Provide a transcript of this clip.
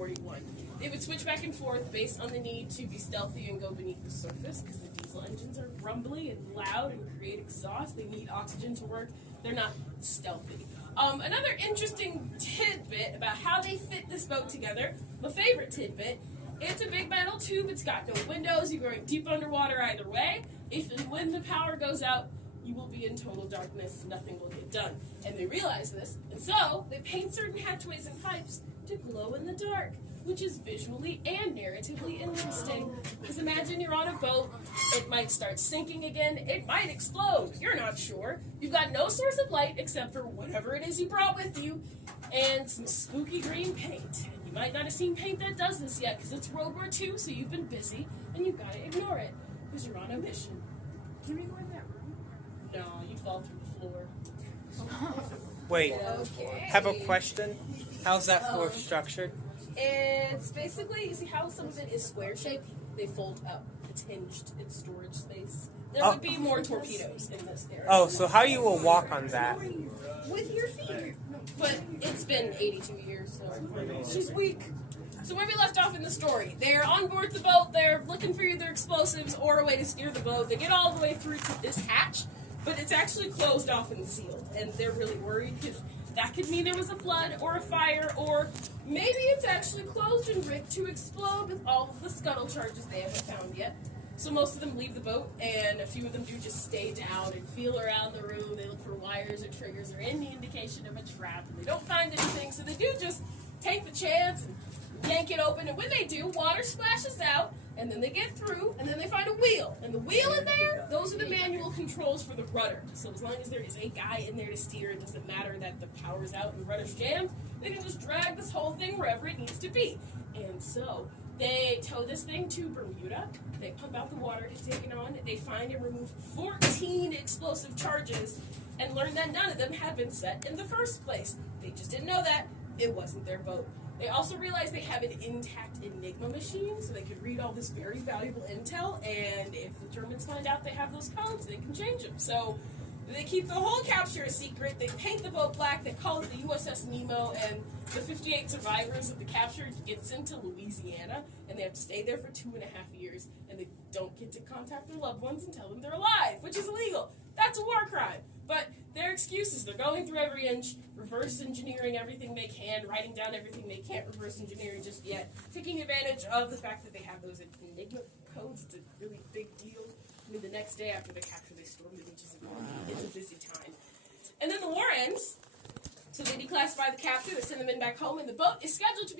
1941. They would switch back and forth based on the need to be stealthy and go beneath the surface because the diesel engines are rumbly and loud and create exhaust. They need oxygen to work. They're not stealthy. Another interesting tidbit about how they fit this boat together, my favorite tidbit, it's a big metal tube. It's got no windows. You're going deep underwater either way. If and when the power goes out, you will be in total darkness. Nothing will get done. And they realize this, and so they paint certain hatchways and pipes to glow in the dark, which is visually and narratively interesting. Because imagine you're on a boat, it might start sinking again, it might explode, you're not sure. You've got no source of light except for whatever it is you brought with you, and some spooky green paint. And you might not have seen paint that does this yet, because it's World War II, so you've been busy, and you've got to ignore it, because you're on a mission. Can we go in that room? No, you fall through the floor. Wait, Okay. have a question? How's that floor structured? It's basically, you see how some of it is square shaped? They fold up. It's hinged. It's storage space. There would be more torpedoes in this area. Oh, so how you will walk on that? With your feet. But it's been 82 years, so she's weak. So where we left off in the story, they're on board the boat, they're looking for either explosives or a way to steer the boat. They get all the way through to this hatch, but it's actually closed off and sealed. And they're really worried because that could mean there was a flood or a fire, or maybe it's actually closed and rigged to explode with all of the scuttle charges they haven't found yet. So most of them leave the boat, and a few of them do just stay down and feel around the room. They look for wires or triggers or any indication of a trap, and they don't find anything, so they do just take the chance and yank it open, and when they do, water splashes out, and then they get through, and then they find a wheel. And the wheel in there, those are the manual controls for the rudder. So as long as there is a guy in there to steer, it doesn't matter that the power's out and the rudder's jammed, they can just drag this whole thing wherever it needs to be. And so they tow this thing to Bermuda, they pump out the water to take it on, they find and remove 14 explosive charges, and learn that none of them had been set in the first place. They just didn't know that. It wasn't their boat. They also realized they have an intact Enigma machine, so they could read all this very valuable intel, and if the Germans find out they have those codes, they can change them. So they keep the whole capture a secret, they paint the boat black, they call it the USS Nemo, and the 58 survivors of the capture get sent to Louisiana, and they have to stay there for 2.5 years, and they don't get to contact their loved ones and tell them they're alive, which is illegal. That's a war crime. But their excuses, they're going through every inch, reverse engineering everything they can, writing down everything they can't reverse engineer just yet, taking advantage of the fact that they have those Enigma codes. It's a really big deal. I mean, the next day after the capture, they stormed the beaches of Normandy. It's a busy time. And then the war ends, so they declassify the capture, they send the men back home, and the boat is scheduled to be